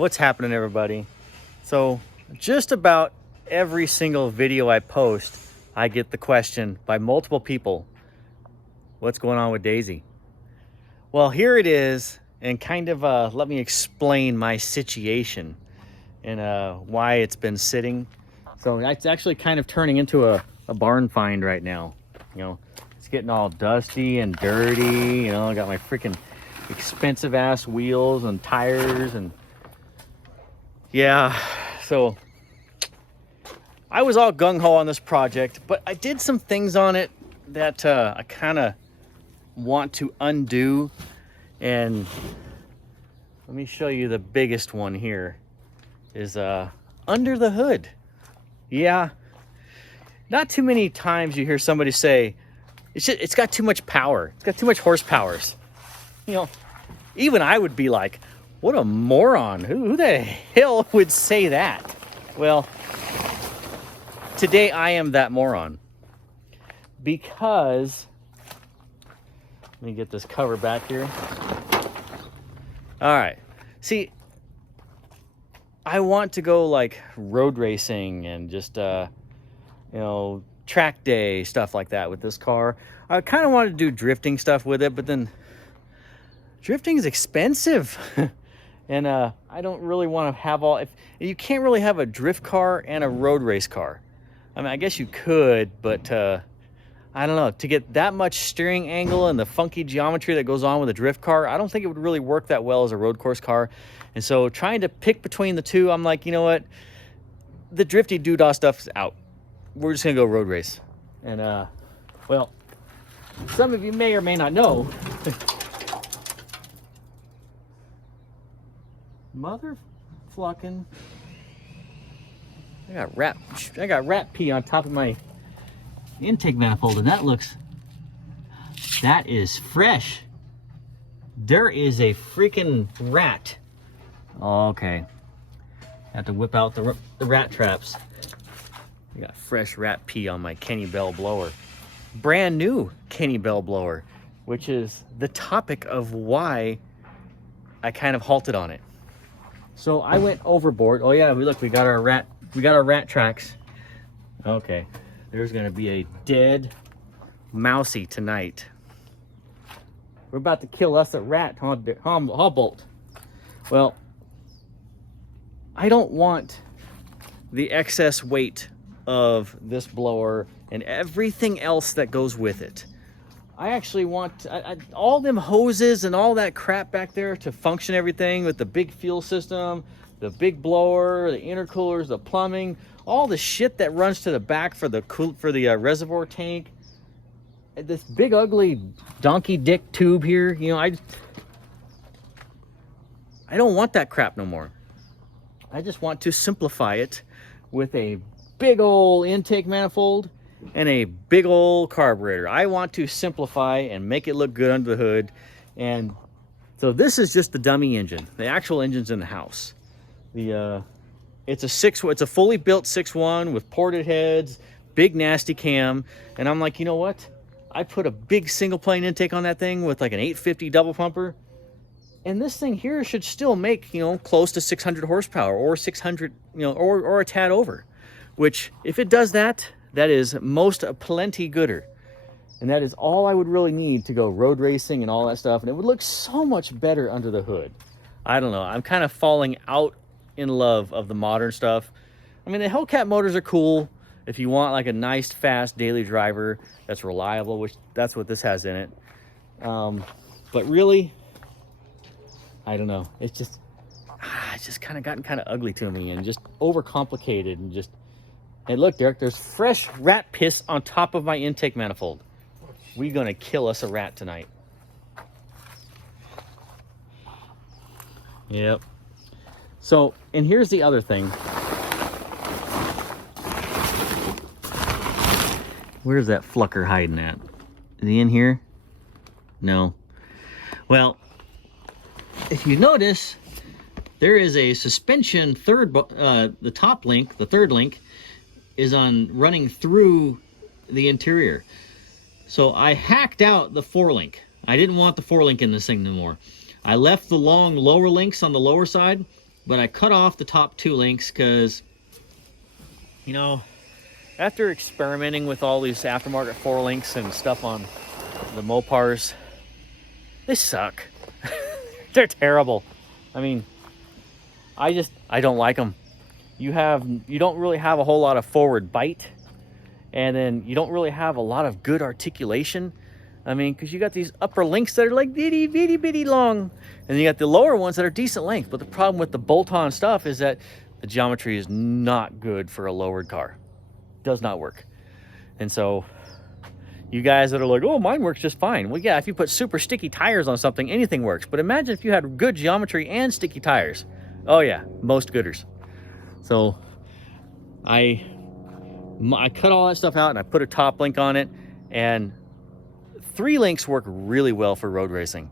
What's happening, everybody? So just about every single video I post, I get the question by multiple people, what's going on with Daisy? Well, here it is, and kind of let me explain my situation and why it's been sitting. So it's actually kind of turning into a barn find right now. You know, it's getting all dusty and dirty. You know, I got my freaking expensive ass wheels and tires, and yeah, so I was all gung-ho on this project, but I did some things on it that I kind of want to undo. And let me show you the biggest one here is under the hood. Yeah, not too many times you hear somebody say it's got too much power, it's got too much horsepower. You know, even I would be like, what a moron. Who the hell would say that? Well, today I am that moron. Because, let me get this cover back here. All right. See, I want to go like road racing and just, you know, track day, stuff like that with this car. I kind of wanted to do drifting stuff with it, but then drifting is expensive. And I don't really want to have if you can't really have a drift car and a road race car. I mean, I guess you could, but I don't know. To get that much steering angle and the funky geometry that goes on with a drift car, I don't think it would really work that well as a road course car. And so trying to pick between the two, I'm like, you know what? The drifty doodah stuff is out. We're just going to go road race. And, well, some of you may or may not know. Mother flocking. I got rat pee on top of my intake manifold, and that is fresh. There is a freaking rat. Okay, I have to whip out the rat traps. I got fresh rat pee on my Kenny Bell blower, brand new Kenny Bell blower, which is the topic of why I kind of halted on it. So I went overboard. Oh yeah, look, we got our rat tracks. Okay, there's gonna be a dead mousey tonight. We're about to kill us a rat, Humboldt. Well, I don't want the excess weight of this blower and everything else that goes with it. I actually want all them hoses and all that crap back there to function everything with the big fuel system, the big blower, the intercoolers, the plumbing, all the shit that runs to the back for the reservoir tank. This big ugly donkey dick tube here, you know, I don't want that crap no more. I just want to simplify it with a big old intake manifold and a big old carburetor. I want to simplify and make it look good under the hood. And so this is just the dummy engine. The actual engine's in the house. It's a fully built 6.1 with ported heads, big nasty cam. And I'm like, you know what? I put a big single plane intake on that thing with like an 850 double pumper. And this thing here should still make, you know, close to 600 horsepower or 600, you know, or a tad over. Which, if it does that, that is most plenty gooder. And that is all I would really need to go road racing and all that stuff. And it would look so much better under the hood. I don't know. I'm kind of falling out in love of the modern stuff. I mean, the Hellcat motors are cool if you want like a nice, fast daily driver that's reliable, which that's what this has in it. But really, I don't know. It's just kind of gotten kind of ugly to me and just overcomplicated and just... Hey, look, Derek, there's fresh rat piss on top of my intake manifold. We're gonna kill us a rat tonight. Yep. So, and here's the other thing. Where's that flucker hiding at? Is he in here? No. Well, if you notice, there is a suspension the top link, the third link, is on running through the interior. So I hacked out the 4-link. I didn't want the 4-link in this thing anymore. I left the long lower links on the lower side, but I cut off the top 2 links because, you know, after experimenting with all these aftermarket 4 links and stuff on the Mopars, they suck. They're terrible. I mean, I don't like them. You don't really have a whole lot of forward bite, and then you don't really have a lot of good articulation. I mean, because you got these upper links that are like bitty, bitty, bitty long, and you got the lower ones that are decent length. But the problem with the bolt-on stuff is that the geometry is not good for a lowered car. Does not work. And so you guys that are like, oh, mine works just fine. Well, yeah, if you put super sticky tires on something, anything works. But imagine if you had good geometry and sticky tires. Oh yeah, most gooders. So I cut all that stuff out and I put a top link on it, and 3 links work really well for road racing.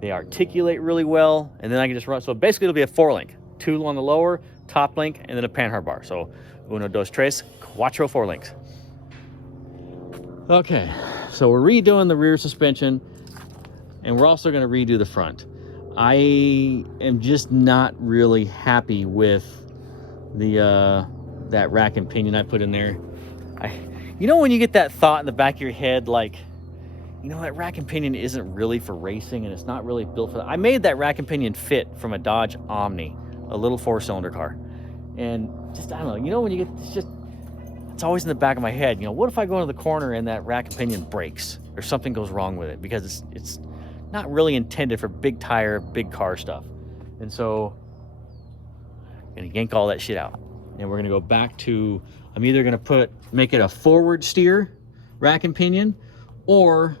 They articulate really well, and then I can just run. So basically it'll be a 4 link, 2 on the lower, top link, and then a panhard bar. So 1, 2, 3, 4 4 links. Okay, so we're redoing the rear suspension, and we're also going to redo the front. I am just not really happy with the that rack and pinion I put in there. You know when you get that thought in the back of your head, like, you know, that rack and pinion isn't really for racing, and it's not really built for that. I made that rack and pinion fit from a Dodge Omni, a little 4-cylinder car. And just, I don't know, you know, when you get, it's always in the back of my head, you know, what if I go into the corner and that rack and pinion breaks or something goes wrong with it? Because it's not really intended for big tire, big car stuff. And so I'm gonna yank all that shit out. And we're gonna go back to, I'm either gonna make it a forward steer rack and pinion, or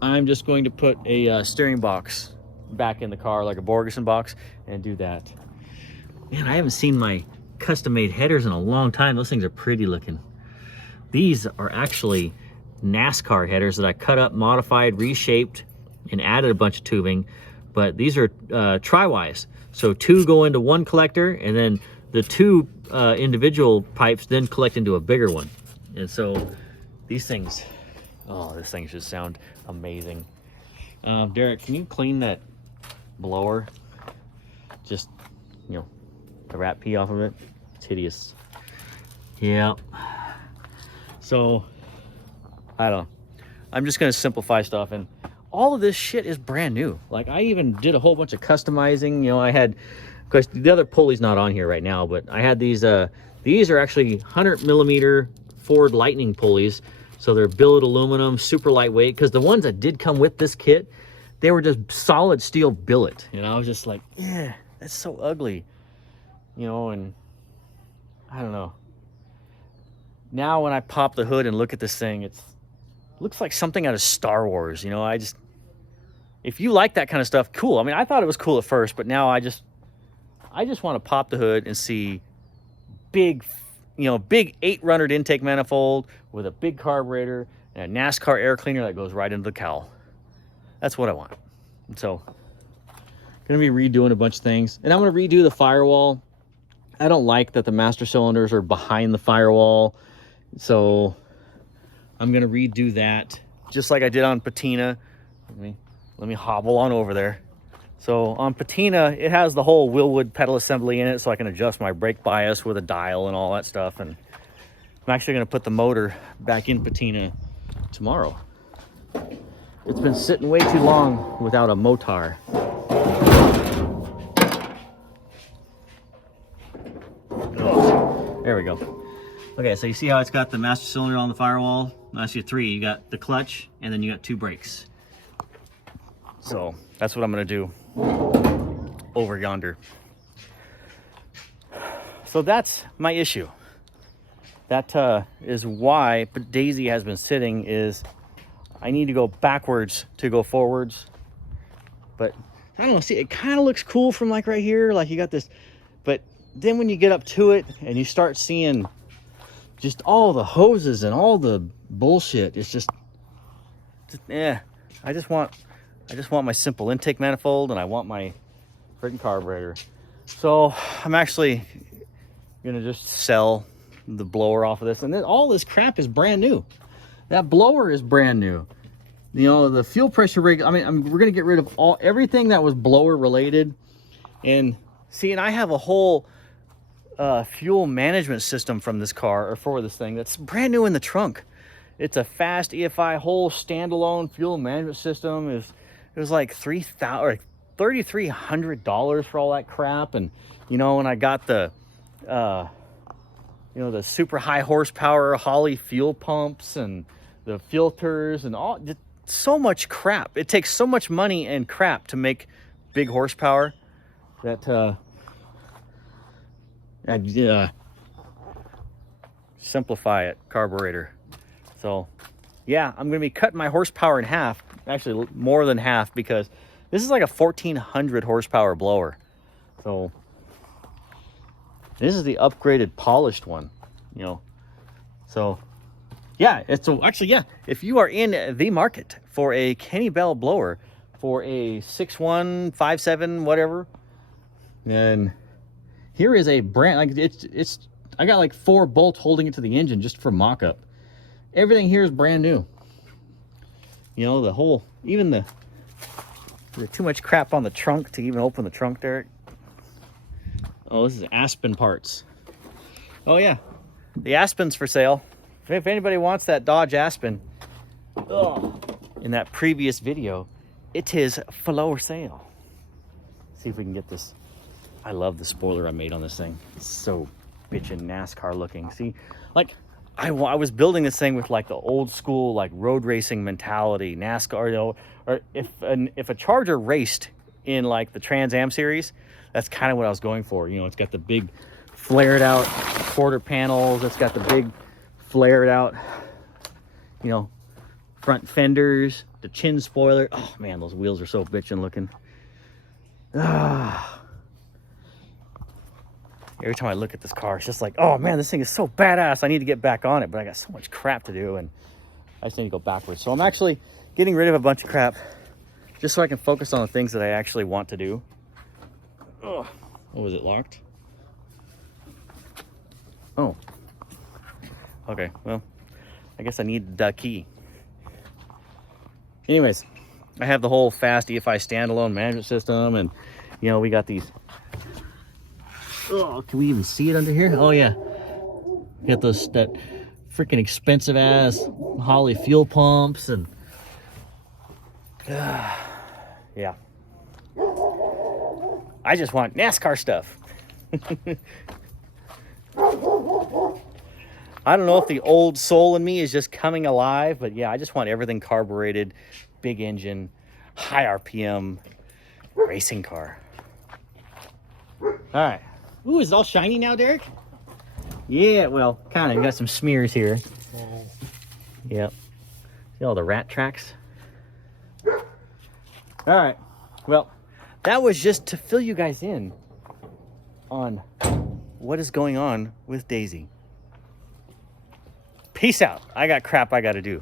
I'm just going to put a steering box back in the car, like a Borgeson box, and do that. Man, I haven't seen my custom-made headers in a long time. Those things are pretty looking. These are actually NASCAR headers that I cut up, modified, reshaped, and added a bunch of tubing. But these are tri-wise. So 2 go into one collector, and then the 2 individual pipes then collect into a bigger one. And so these things, oh, this thing should sound amazing. Derek, can you clean that blower? Just, you know, the rat pee off of it. It's hideous. Yeah. So, I don't know. I'm just going to simplify stuff, and all of this shit is brand new. Like, I even did a whole bunch of customizing. You know, I had, of course, the other pulley's not on here right now, but I had these are actually 100 millimeter Ford Lightning pulleys. So they're billet aluminum, super lightweight, because the ones that did come with this kit, they were just solid steel billet. And I was just like, yeah, that's so ugly. You know, and I don't know. Now when I pop the hood and look at this thing, it looks like something out of Star Wars. You know, if you like that kind of stuff, cool. I mean, I thought it was cool at first, but now I just want to pop the hood and see big 8-runnered intake manifold with a big carburetor and a NASCAR air cleaner that goes right into the cowl. That's what I want. And so, gonna be redoing a bunch of things, and I'm gonna redo the firewall. I don't like that the master cylinders are behind the firewall, so I'm gonna redo that just like I did on patina. Let me hobble on over there. So on patina, it has the whole Willwood pedal assembly in it, so I can adjust my brake bias with a dial and all that stuff. And I'm actually going to put the motor back in patina tomorrow. It's been sitting way too long without a motor. Oh, there we go. Okay, so you see how it's got the master cylinder on the firewall? That's your 3. You got the clutch, and then you got 2 brakes. So that's what I'm going to do over yonder. So that's my issue. That is why Daisy has been sitting, is I need to go backwards to go forwards. But I don't know, see, it kind of looks cool from like right here, like you got this, but then when you get up to it and you start seeing just all the hoses and all the bullshit, it's just I just want my simple intake manifold, and I want my freaking carburetor. So I'm actually gonna just sell the blower off of this, and then all this crap is brand new. That blower is brand new. You know, the fuel pressure rig, I mean, we're gonna get rid of everything that was blower related, and See, and I have a whole fuel management system from this car, or for this thing, that's brand new in the trunk. It's a fast EFI whole standalone fuel management system. It was like $3,300 for all that crap. And you know, when I got the you know, the super high horsepower Holley fuel pumps and the filters and all, just so much crap. It takes so much money and crap to make big horsepower that simplify it, carburetor. So yeah, I'm gonna be cutting my horsepower in half, actually more than half, because this is like a 1400 horsepower blower. So this is the upgraded polished one, you know. So yeah, actually, yeah, if you are in the market for a Kenny Bell blower for a 6.1, 5.7, whatever, then here is a brand, like it's I got like 4 bolts holding it to the engine just for mock-up. Everything here is brand new. You know, the whole, even there's too much crap on the trunk to even open the trunk, Derek. Oh, this is Aspen parts. Oh yeah, the Aspen's for sale. If anybody wants that Dodge Aspen, in that previous video, it is for sale. See if we can get this. I love the spoiler I made on this thing. It's so bitchin' NASCAR looking. See, like I was building this thing with like the old school like road racing mentality, NASCAR. You know, or if a Charger raced in like the Trans Am series, that's kind of what I was going for. You know, it's got the big flared out quarter panels. It's got the big flared out, you know, front fenders, the chin spoiler. Oh man, those wheels are so bitchin' looking. Every time I look at this car, it's just like, oh man, this thing is so badass. I need to get back on it, but I got so much crap to do, and I just need to go backwards. So I'm actually getting rid of a bunch of crap just so I can focus on the things that I actually want to do. Oh, was it locked? Oh. Okay, well, I guess I need the key. Anyways, I have the whole fast EFI standalone management system, and you know, we got these. Oh, can we even see it under here? Oh yeah, got that freaking expensive ass Holley fuel pumps, and yeah. I just want NASCAR stuff. I don't know if the old soul in me is just coming alive, but yeah, I just want everything carbureted, big engine, high RPM, racing car. All right. Ooh, is it all shiny now, Derek? Yeah, well, kind of. You got some smears here. Yep. See all the rat tracks? All right. Well, that was just to fill you guys in on what is going on with Daisy. Peace out. I got crap I got to do.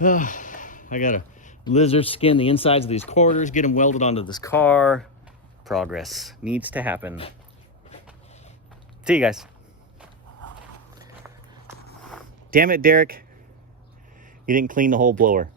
I got to lizard skin the insides of these quarters, get them welded onto this car. Progress needs to happen. See you guys. Damn it, Derek. You didn't clean the whole blower.